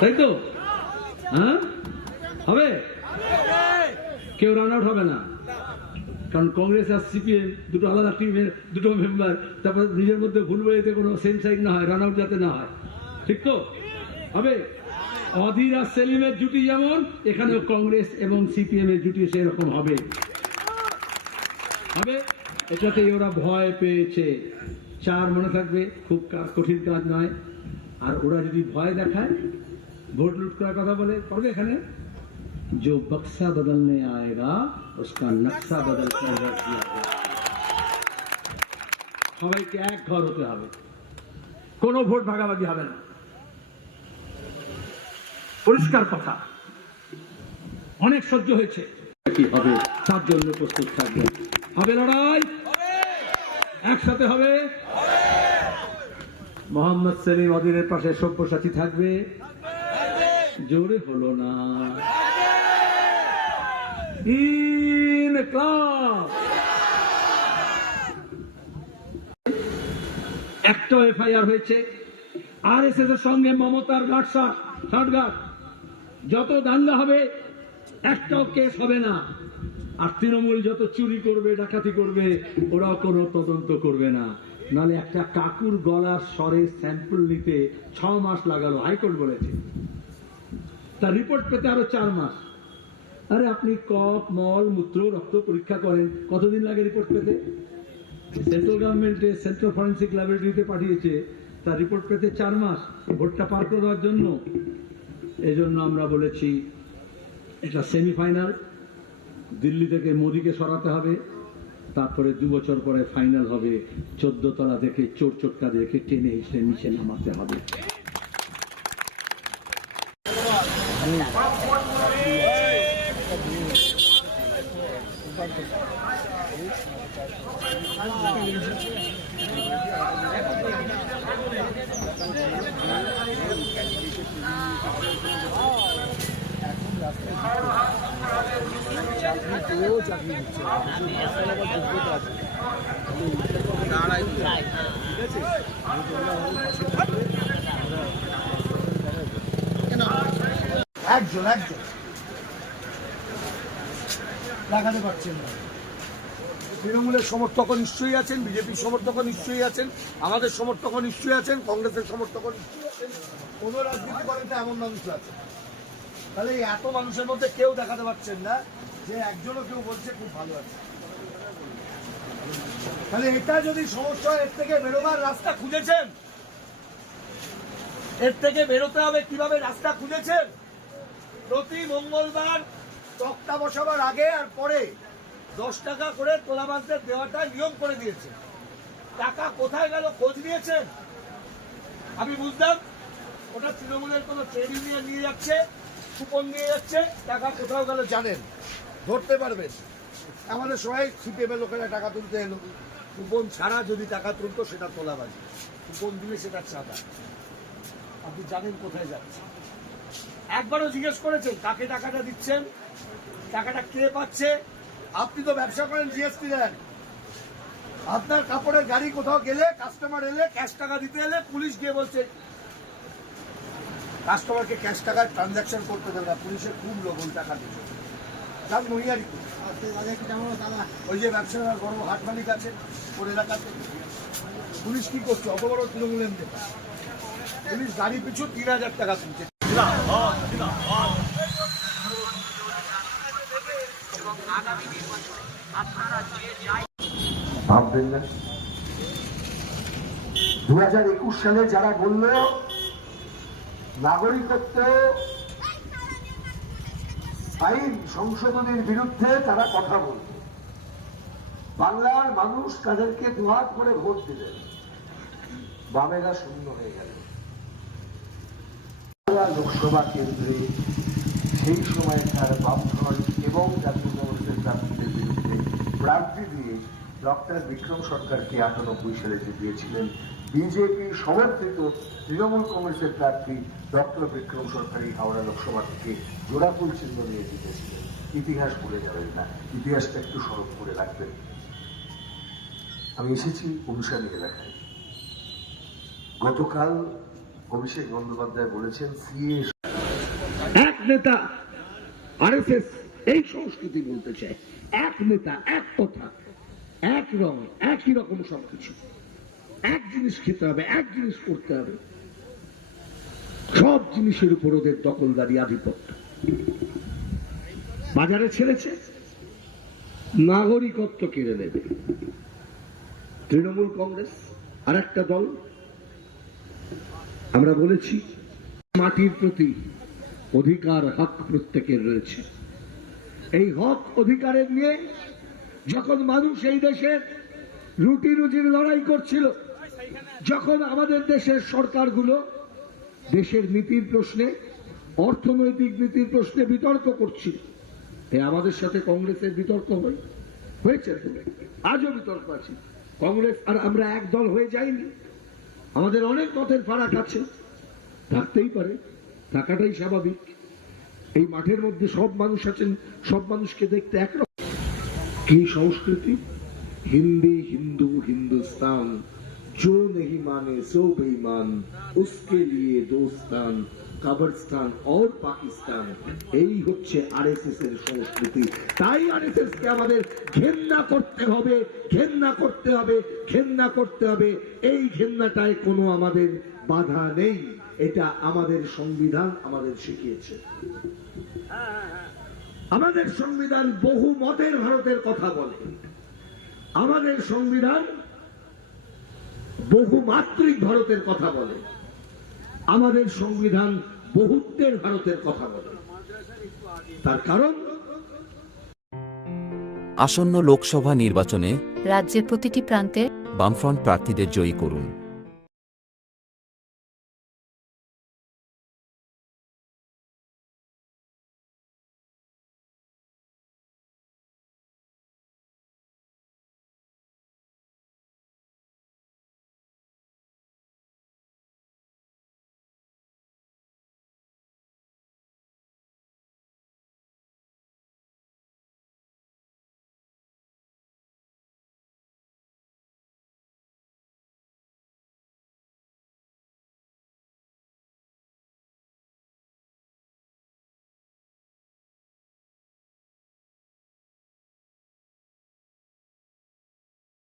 তাই তো? হ্যাঁ, হবে? কেউ রান আউট হবে না, কারণ কংগ্রেস আর সিপিএম দুটো আলাদা টিমের দুটো মেম্বার, তারপর নিজের মধ্যে ভুল বইতে কোনো সেম সাইড না হয়, রান আউট যাতে না হয়। ঠিক তো? হবে। অধীর আর সেলিমের জুটি যেমন, এখানেও কংগ্রেস এবং সিপিএম এর জুটি সেরকম হবে। হবে, এটাতে ওরা ভয় পেয়েছে। চার মনে থাকবে, খুব কঠিন কাজ নয়। আর ওরা যদি ভয় দেখায়, ভোট লুট করার কথা বলে, করবে এখানে, जो बक्सा बदलने आएगा उसका नक्शा बदल कर रख दिया गया। সবাইকে এক ঘর হতে হবে, কোনো ভোট ভাগাভাগি হবে না, পরিষ্কার কথা। অনেক সহ্য হয়েছে, কি হবে তার জন্য প্রস্তুত থাকবে। হবে লড়াই, একসাথে হবে। মোহাম্মদ সেলিম অধীরের পাশে সব্যসাচী থাকবে। জোরে হলো না। একটা এফআইআর হয়েছে আরএসএস এর সঙ্গে মমতার ঘাটঘাট। যত দাঙ্গা হবে একটাও কেস হবে না। আর তৃণমূল যত চুরি করবে, ডাকাতি করবে, ওরাও কোনো তদন্ত করবে না। নাহলে একটা কাকুর গলার স্বরে স্যাম্পল নিতে 6 মাস লাগালো, হাইকোর্ট বলেছে। তার রিপোর্ট পেতে আরো 4 মাস। আরে আপনি কফ, মল, মূত্র, রক্ত পরীক্ষা করেন, কতদিন লাগে রিপোর্ট পেতে? সেন্ট্রাল গভর্নমেন্টে সেন্ট্রাল ফরেন্সিক ল্যাবরেটরিতে পাঠিয়েছে, তার রিপোর্ট পেতে 4 মাস, ভোটটা পার করে দেওয়ার জন্য। এই জন্য আমরা বলেছি এটা সেমিফাইনাল। দিল্লি থেকে মোদীকে সরাতে হবে, তারপরে 2 বছর পরে ফাইনাল হবে। 14 তলা দেখে চোর চোটকা দেখে টেনে এসে নিচে নামাতে হবে। একজন লাগাতে পারছেন না। তৃণমূলের সমর্থকও নিশ্চয়ই আছেন, বিজেপির সমর্থকও নিশ্চয়ই আছেন, আমাদের সমর্থকও নিশ্চয়ই আছেন, কংগ্রেসের সমর্থকও নিশ্চয়ই আছেন, কোন রাজনীতি করেন না এমন মানুষ আছে। তাহলে এই এত মানুষের মধ্যে কেউ দেখাতে পারছেন না যে একজনও কেউ বলছে খুব ভালো আছে। তাহলে এটা যদি সমস্যা, এর থেকে বেরোবার রাস্তা খুঁজেছেন? এর থেকে বেরোতে হবে কিভাবে রাস্তা খুঁজেছেন? প্রতি মঙ্গলবার তক্তা বসাবার আগে আর পরে 10 টাকা করে তোলাবাজদের দেওয়াটা নিয়ম করে দিয়েছে। টাকা কোথায় গেল খোঁজ নিয়েছেন? আমি বুঝলাম ওটা তৃণমূলের কোনো ট্রেড ইউনিয়ন নিয়ে যাচ্ছে, কুপন নিয়ে যাচ্ছে, টাকা কোথাও গেল জানেন, ধরতে পারবেন। আমাদের সবাই সিপিএম এর লোকেরা টাকা তুলতে এলো, কুপন ছাড়া যদি টাকা তুলতো সেটা তোলাবাজি, কুপন দিলে সেটা চাঁদা। আপনি জানেন কোথায় যাচ্ছে। একবারও জিজ্ঞেস করেছেন কাকে টাকাটা দিচ্ছেন, টাকাটা কে পাচ্ছে? আপনি তো ব্যবসা করেন, জিএসটি দেন। আপনার কাপড়ের গাড়ি কোথাও গেলে, কাস্টমার এলে, ক্যাশ টাকা দিতে এলে পুলিশ গিয়ে বলছে কাস্টমারকে ক্যাশ টাকার ট্রানজাকশন করতে দেবে না, পুলিশের খুব লোভন টাকা দিচ্ছে। তার মহিয়ারি ওই যে ব্যবসাদার বড় হাট মালিক আছে ওর এলাকাতে, পুলিশ কি করছে? অত বড় তৃণমূলের নেতা, পুলিশ গাড়ি পিছু 3000 টাকা তুলছে। ভাববেন না 2021 সালে যারা বলল নাগরিকত্ব আইন সংশোধনের বিরুদ্ধে, তারা কথা বলল। বাংলার মানুষ তাদেরকে দুহাত করে ভোট দিলেন, বামেরা শূন্য হয়ে গেল। লোকসভা কেন্দ্রে সেই সময়কার বামফ্রন্ট এবং জাতীয় কংগ্রেসের প্রার্থীদের বিরুদ্ধে প্রার্থী দিয়ে ডক্টর বিক্রম সরকারকে 98 সালে জিতিয়েছিলেন। বিজেপি সমর্থিত তৃণমূল কংগ্রেসের প্রার্থী ডক্টর বিক্রম সরকার এই হাওড়া লোকসভা থেকে জোড়াফুল চিহ্ন নিয়ে জিতেছিলেন। ইতিহাস ভুলে যাবেন না, ইতিহাসটা একটু স্মরণ করে রাখবেন। আমি এসেছি অনুষ্ঠান এলাকায়। গতকাল অভিষেক বন্দ্যোপাধ্যায় বলেছেন সিএ এক নেতা আরএসএস এই সংস্কৃতি বলতে চায়, এক নেতা এক কথা এক রং একই রকম সবকিছু, এক জিনিস খেতে হবে, এক জিনিস করতে হবে, সব জিনিসের উপর ওদের দখলদারি আধিপত্য। বাজারে ছেড়েছে, নাগরিকত্ব কেড়ে নেবে। তৃণমূল কংগ্রেস আর একটা দল, আমরা বলেছি মাটির প্রতি অধিকার হক প্রত্যেকের রয়েছে। এই হক অধিকারের নিয়ে যখন মানুষ এই দেশের রুটি রুজির লড়াই করছিল, যখন আমাদের দেশের সরকারগুলো দেশের নীতির প্রশ্নে, অর্থনৈতিক নীতির প্রশ্নে বিতর্ক করছিল, আমাদের সাথে কংগ্রেসের বিতর্ক হয়েছে, আজও বিতর্ক আছে। কংগ্রেস আর আমরা এক দল হয়ে যাইনি, আমাদের অনেক মতের ফারাক আছে, থাকতেই পারে, থাকাটাই স্বাভাবিক। এই মাঠের মধ্যে সব মানুষ আছেন, সব মানুষকে দেখতে একরকম। কি সংস্কৃতি? হিন্দি হিন্দু হিন্দুস্তান, जो नहीं माने सो बेईमान, उसके लिए दोस्तान কবরস্থান और পাকিস্তান। এই হচ্ছে আরএসএস এর সংস্কৃতি। তাই আরএসএস কে আমাদের ঘেন্না করতে হবে, ঘেন্না করতে হবে, ঘেন্না করতে হবে। এই ঘেন্নাটায় কোনো আমাদের বাধা নেই, এটা আমাদের সংবিধান আমাদের শিখিয়েছে। আমাদের সংবিধান বহু মতের ভারতের কথা বলে, আমাদের সংবিধান বহুমাত্রিক ভারতের কথা বলে, আমাদের সংবিধান বহুত্বের ভারতের কথা বলে। তার কারণ আসন্ন লোকসভা নির্বাচনে রাজ্যের প্রতিটি প্রান্তে বামফ্রন্ট প্রার্থীদের জয়ী করুন।